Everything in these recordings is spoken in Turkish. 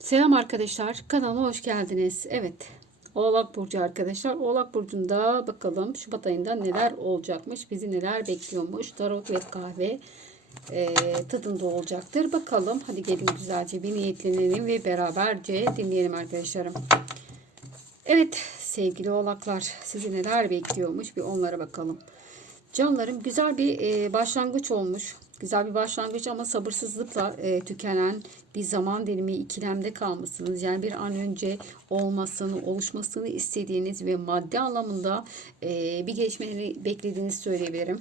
Selam arkadaşlar. Kanalıma hoş geldiniz. Evet. Oğlak Burcu arkadaşlar. Oğlak Burcu'nda bakalım Şubat ayında neler olacakmış. Bizi neler bekliyormuş. Tarot ve kahve e, tadında olacaktır. Bakalım. Hadi gelin güzelce bir niyetlenelim ve beraberce dinleyelim arkadaşlarım. Evet sevgili oğlaklar sizi neler bekliyormuş bir onlara bakalım. Canlarım güzel bir e, başlangıç olmuş. Güzel bir başlangıç ama sabırsızlıkla e, tükenen bir zaman dilimi ikilemde kalmışsınız. Yani bir an önce olmasını, oluşmasını istediğiniz ve maddi anlamında e, bir gelişmeleri beklediğinizi söyleyebilirim.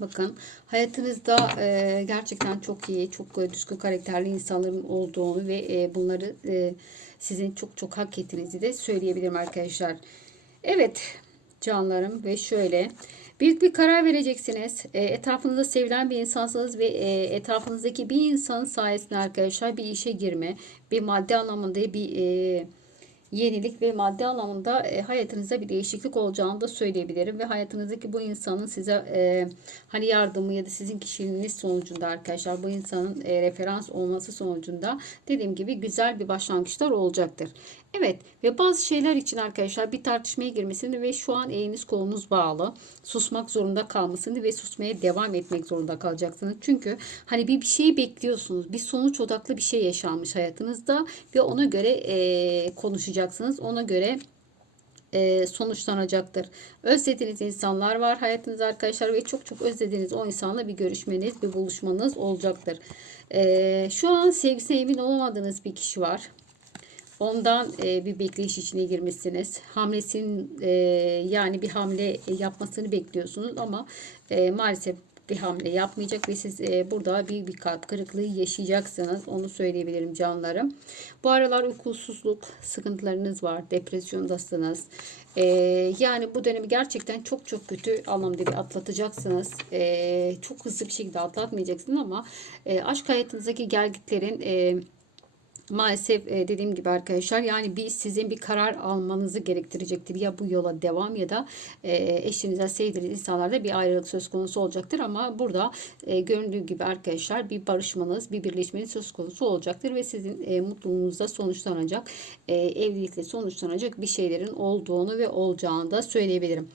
Bakın hayatınızda e, gerçekten çok iyi, çok e, düzgün karakterli insanların olduğunu ve e, bunları e, sizin çok çok hak ettiğinizi de söyleyebilirim arkadaşlar. Evet canlarım ve şöyle büyük bir karar vereceksiniz. E, etrafınızda sevilen bir insansınız ve e, etrafınızdaki bir insanın sayesinde arkadaşlar bir işe girme, bir maddi anlamında bir e, yenilik ve maddi anlamında e, hayatınızda bir değişiklik olacağını da söyleyebilirim ve hayatınızdaki bu insanın size e, hani yardımı ya da sizin kişiliğiniz sonucunda arkadaşlar bu insanın e, referans olması sonucunda dediğim gibi güzel bir başlangıçlar olacaktır. Evet ve bazı şeyler için arkadaşlar bir tartışmaya girmesini ve şu an eliniz kolunuz bağlı susmak zorunda kalmasını ve susmaya devam etmek zorunda kalacaksınız. Çünkü hani bir, bir şeyi bekliyorsunuz. Bir sonuç odaklı bir şey yaşanmış hayatınızda ve ona göre e, konuşacaksınız. Ona göre e, sonuçlanacaktır. Özlediğiniz insanlar var hayatınızda arkadaşlar ve çok çok özlediğiniz o insanla bir görüşmeniz, bir buluşmanız olacaktır. E, şu an sevgisine emin olamadığınız bir kişi var. Ondan e, bir bekleyiş içine girmişsiniz. Hamlesinin e, yani bir hamle yapmasını bekliyorsunuz ama e, maalesef bir hamle yapmayacak ve siz e, burada bir bir kalp kırıklığı yaşayacaksınız. Onu söyleyebilirim canlarım. Bu aralar uykusuzluk sıkıntılarınız var. Depresyondasınız. E, yani bu dönemi gerçekten çok çok kötü anlamda bir atlatacaksınız. E, çok hızlı bir şekilde atlatmayacaksınız ama e, aşk hayatınızdaki gelgitlerin e, Maalesef e, dediğim gibi arkadaşlar yani bir sizin bir karar almanızı gerektirecektir. Ya bu yola devam ya da e, eşinizden sevdiğiniz insanlarda bir ayrılık söz konusu olacaktır. Ama burada e, göründüğü gibi arkadaşlar bir barışmanız, bir birleşmeniz söz konusu olacaktır ve sizin mutluluğunuzda sonuçlanacak, evlilikle sonuçlanacak bir şeylerin olduğunu ve olacağını da söyleyebilirim.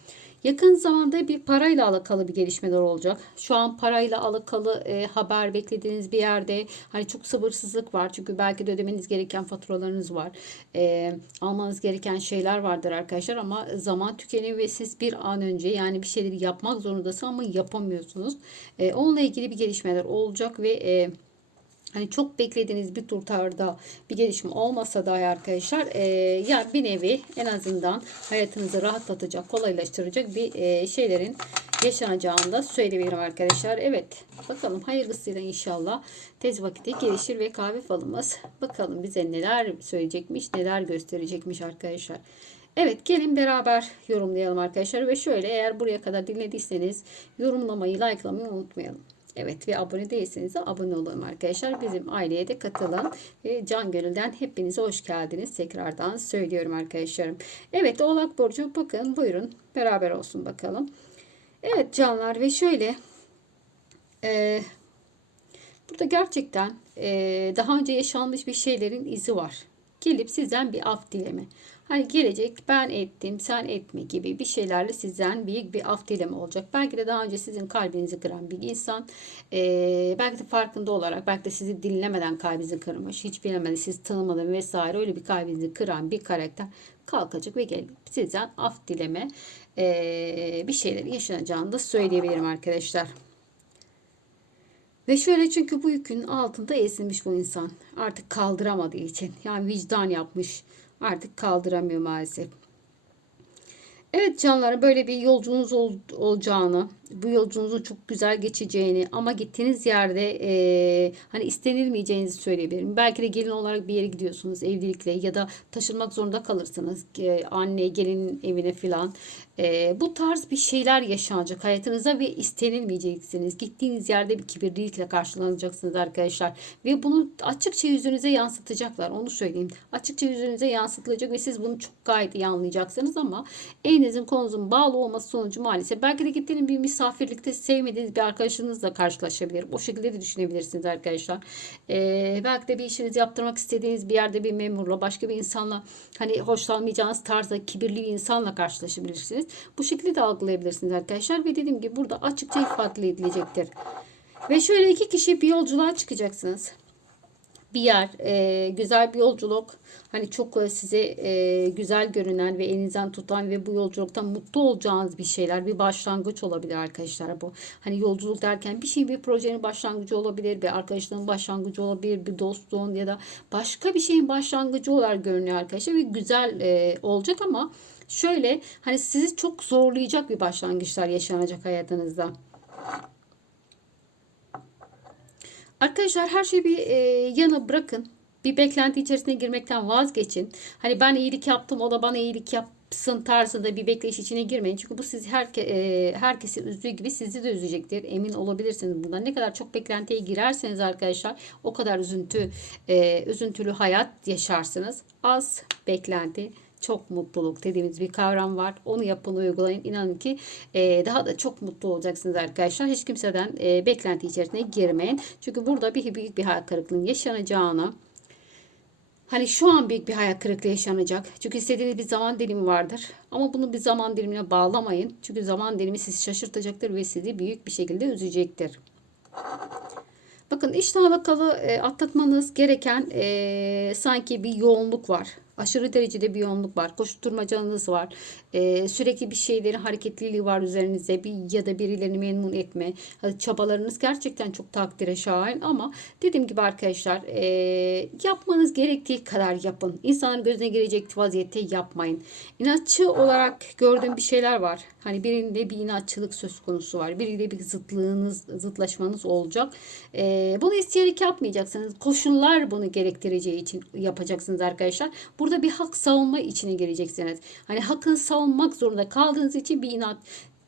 Yakın zamanda bir parayla alakalı bir gelişmeler olacak. Şu an parayla alakalı e, haber beklediğiniz bir yerde hani çok sabırsızlık var. Çünkü belki de ödemeniz gereken faturalarınız var. E, almanız gereken şeyler vardır arkadaşlar ama zaman tükeniyor ve siz bir an önce yani bir şeyleri yapmak zorundasınız ama yapamıyorsunuz. E, onunla ilgili bir gelişmeler olacak ve e, hani çok beklediğiniz bir tutarda bir gelişme olmasa da arkadaşlar e, yani bir nevi en azından hayatınızı rahatlatacak, kolaylaştıracak bir e, şeylerin yaşanacağını da söyleyebilirim arkadaşlar. Evet bakalım hayırlısıyla inşallah tez vakitte gelişir ve kahve falımız bakalım bize neler söyleyecekmiş, neler gösterecekmiş arkadaşlar. Evet gelin beraber yorumlayalım arkadaşlar ve şöyle eğer buraya kadar dinlediyseniz yorumlamayı, likelamayı unutmayalım. Evet ve abone değilseniz de abone olun arkadaşlar. Bizim aileye de katılın. Ve can gönülden hepinize hoş geldiniz. Tekrardan söylüyorum arkadaşlarım. Evet Oğlak Burcu bakın buyurun beraber olsun bakalım. Evet canlar ve şöyle e, burada gerçekten e, daha önce yaşanmış bir şeylerin izi var. Gelip sizden bir af dileme. Hani gelecek ben ettim sen etme gibi bir şeylerle sizden büyük bir af dileme olacak. Belki de daha önce sizin kalbinizi kıran bir insan e, belki de farkında olarak belki de sizi dinlemeden kalbinizi kırmış. Hiç bilemedi siz tanımadan vesaire öyle bir kalbinizi kıran bir karakter kalkacak ve gelip sizden af dileme e, bir şeyler yaşanacağını da söyleyebilirim arkadaşlar. Ve şöyle çünkü bu yükün altında ezilmiş bu insan. Artık kaldıramadığı için. Yani vicdan yapmış artık kaldıramıyor maalesef. Evet canlara böyle bir yolculuğunuz ol, olacağını, bu yolculuğunuzun çok güzel geçeceğini ama gittiğiniz yerde e, hani istenilmeyeceğinizi söyleyebilirim. Belki de gelin olarak bir yere gidiyorsunuz evlilikle ya da taşınmak zorunda kalırsınız e, anne gelin evine filan. E, bu tarz bir şeyler yaşanacak hayatınıza ve istenilmeyeceksiniz. Gittiğiniz yerde bir kibirlilikle karşılanacaksınız arkadaşlar. Ve bunu açıkça yüzünüze yansıtacaklar onu söyleyeyim. Açıkça yüzünüze yansıtılacak ve siz bunu çok gayet iyi anlayacaksınız ama elinizin kolunuzun bağlı olması sonucu maalesef belki de gittiğiniz bir misafir misafirlikte sevmediğiniz bir arkadaşınızla karşılaşabilir. O şekilde de düşünebilirsiniz arkadaşlar. Ee, belki de bir işinizi yaptırmak istediğiniz bir yerde bir memurla, başka bir insanla hani hoşlanmayacağınız tarzda kibirli bir insanla karşılaşabilirsiniz. Bu şekilde de algılayabilirsiniz arkadaşlar. Ve dediğim gibi burada açıkça ifade edilecektir. Ve şöyle iki kişi bir yolculuğa çıkacaksınız bir yer, e, güzel bir yolculuk. Hani çok e, size e, güzel görünen ve elinizden tutan ve bu yolculuktan mutlu olacağınız bir şeyler, bir başlangıç olabilir arkadaşlar bu. Hani yolculuk derken bir şey bir projenin başlangıcı olabilir, bir arkadaşlığın başlangıcı olabilir, bir dostluğun ya da başka bir şeyin başlangıcı olarak görünüyor arkadaşlar. Ve güzel e, olacak ama şöyle hani sizi çok zorlayacak bir başlangıçlar yaşanacak hayatınızda. Arkadaşlar her şeyi bir e, yana bırakın. Bir beklenti içerisine girmekten vazgeçin. Hani ben iyilik yaptım o da bana iyilik yapsın tarzında bir bekleyiş içine girmeyin. Çünkü bu sizi herke, e, herkesi üzdüğü gibi sizi de üzecektir. Emin olabilirsiniz bundan. Ne kadar çok beklentiye girerseniz arkadaşlar o kadar üzüntü, e, üzüntülü hayat yaşarsınız. Az beklenti çok mutluluk dediğimiz bir kavram var. Onu yapın uygulayın. İnanın ki e, daha da çok mutlu olacaksınız arkadaşlar. Hiç kimseden e, beklenti içerisine girmeyin. Çünkü burada bir büyük bir hayal kırıklığının yaşanacağını Hani şu an büyük bir hayal kırıklığı yaşanacak. Çünkü istediğiniz bir zaman dilimi vardır. Ama bunu bir zaman dilimine bağlamayın. Çünkü zaman dilimi sizi şaşırtacaktır ve sizi büyük bir şekilde üzecektir. Bakın işle alakalı e, atlatmanız gereken e, sanki bir yoğunluk var. Aşırı derecede bir yoğunluk var. Koşturmacanız var. Ee, sürekli bir şeylerin hareketliliği var üzerinizde. Bir ya da birilerini memnun etme. Çabalarınız gerçekten çok takdire şayan ama dediğim gibi arkadaşlar e, yapmanız gerektiği kadar yapın. İnsanların gözüne girecek vaziyette yapmayın. İnatçı olarak gördüğüm bir şeyler var. Hani birinde bir inatçılık söz konusu var. Biriyle bir zıtlığınız, zıtlaşmanız olacak. Ee, bunu isteyerek yapmayacaksınız. Koşullar bunu gerektireceği için yapacaksınız arkadaşlar. Burada bir hak savunma içine gireceksiniz. Hani hakkını savunmak zorunda kaldığınız için bir inat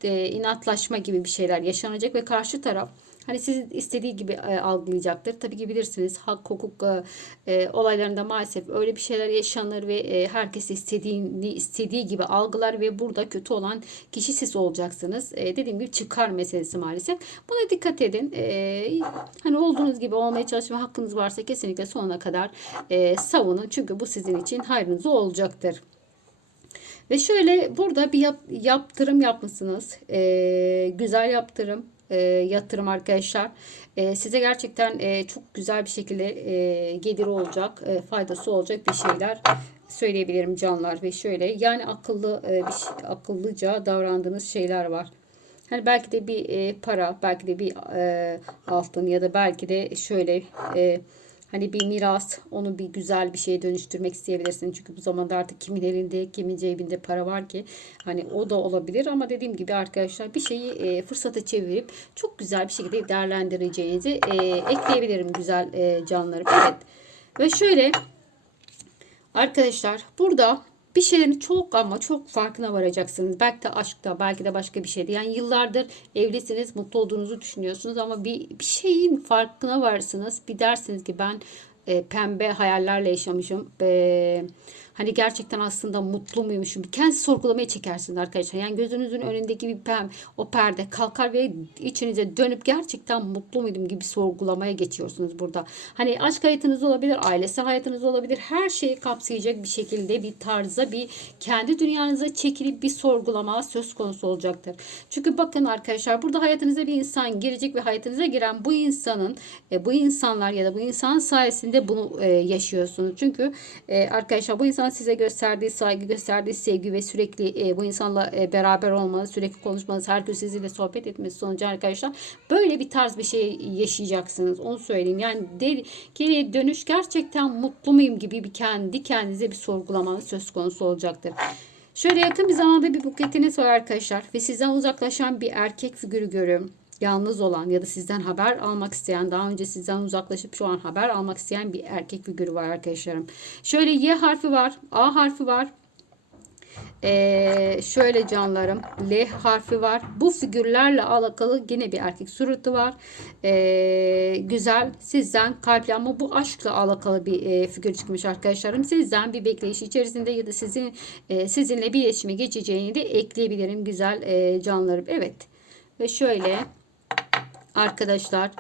e, inatlaşma gibi bir şeyler yaşanacak ve karşı taraf Hani siz istediği gibi e, algılayacaktır. Tabii ki bilirsiniz hak hukuk e, e, olaylarında maalesef öyle bir şeyler yaşanır ve e, herkes istediğini istediği gibi algılar ve burada kötü olan kişi siz olacaksınız. E, dediğim gibi çıkar meselesi maalesef. Buna dikkat edin. E, hani olduğunuz gibi olmaya çalışma hakkınız varsa kesinlikle sonuna kadar e, savunun. Çünkü bu sizin için hayrınıza olacaktır. Ve şöyle burada bir yap, yaptırım yapmışsınız. E, güzel yaptırım e, yatırım arkadaşlar. E, size gerçekten e, çok güzel bir şekilde e, gelir olacak, e, faydası olacak bir şeyler söyleyebilirim canlar ve şöyle yani akıllı e, bir şey, akıllıca davrandığınız şeyler var. Hani belki de bir e, para, belki de bir e, altın ya da belki de şöyle e, Hani bir miras onu bir güzel bir şeye dönüştürmek isteyebilirsin. Çünkü bu zamanda artık kimin elinde kimin cebinde para var ki hani o da olabilir ama dediğim gibi arkadaşlar bir şeyi e, fırsata çevirip çok güzel bir şekilde değerlendireceğinizi e, ekleyebilirim güzel e, canlarım. Evet. Ve şöyle arkadaşlar burada bir şeylerin çok ama çok farkına varacaksınız. Belki de aşkta, belki de başka bir şeyde. Yani yıllardır evlisiniz, mutlu olduğunuzu düşünüyorsunuz ama bir, bir şeyin farkına varsınız. Bir dersiniz ki ben e, pembe hayallerle yaşamışım. E, hani gerçekten aslında mutlu muymuşum? Kendi sorgulamaya çekersiniz arkadaşlar. Yani gözünüzün önündeki bir pem, o perde kalkar ve içinize dönüp gerçekten mutlu muydum gibi sorgulamaya geçiyorsunuz burada. Hani aşk hayatınız olabilir, ailesi hayatınız olabilir. Her şeyi kapsayacak bir şekilde bir tarza bir kendi dünyanıza çekilip bir sorgulama söz konusu olacaktır. Çünkü bakın arkadaşlar burada hayatınıza bir insan girecek ve hayatınıza giren bu insanın e, bu insanlar ya da bu insan sayesinde bunu e, yaşıyorsunuz. Çünkü e, arkadaşlar bu insan size gösterdiği saygı, gösterdiği sevgi ve sürekli e, bu insanla e, beraber olmanız, sürekli konuşmanız, her gün sizinle sohbet etmesi sonucu arkadaşlar böyle bir tarz bir şey yaşayacaksınız. Onu söyleyeyim. Yani de, geriye dönüş gerçekten mutlu muyum gibi bir kendi kendinize bir sorgulamanız söz konusu olacaktır. Şöyle yakın bir zamanda bir buketiniz var arkadaşlar ve sizden uzaklaşan bir erkek figürü görüyorum yalnız olan ya da sizden haber almak isteyen, daha önce sizden uzaklaşıp şu an haber almak isteyen bir erkek figürü var arkadaşlarım. Şöyle Y harfi var, A harfi var. Ee, şöyle canlarım L harfi var. Bu figürlerle alakalı yine bir erkek suratı var. Ee, güzel sizden kalpli ama bu aşkla alakalı bir e, figür çıkmış arkadaşlarım. Sizden bir bekleyiş içerisinde ya da sizin e, sizinle bir iletişime geçeceğini de ekleyebilirim güzel e, canlarım. Evet. Ve şöyle arkadaşlar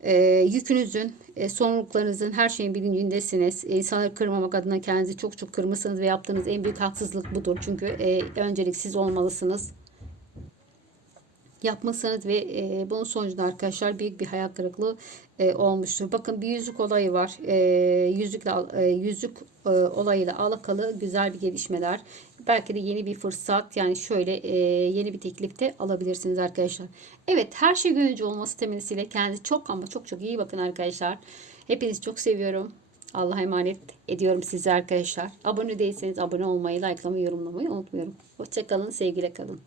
e, yükünüzün, e, sorumluluklarınızın her şeyin bilincindesiniz. E, insanları kırmamak adına kendinizi çok çok kırmışsınız ve yaptığınız en büyük haksızlık budur. Çünkü e, öncelik siz olmalısınız yapmışsınız ve e, bunun sonucunda arkadaşlar büyük bir hayal kırıklığı e, olmuştur. Bakın bir yüzük olayı var. E, yüzükle e, yüzük e, olayıyla alakalı güzel bir gelişmeler. Belki de yeni bir fırsat yani şöyle e, yeni bir teklifte alabilirsiniz arkadaşlar. Evet her şey gönüllü olması temennisiyle kendinize çok ama çok çok iyi bakın arkadaşlar. Hepinizi çok seviyorum. Allah'a emanet ediyorum sizi arkadaşlar. Abone değilseniz abone olmayı, likelamayı, yorumlamayı unutmuyorum. Hoşçakalın, sevgiyle kalın.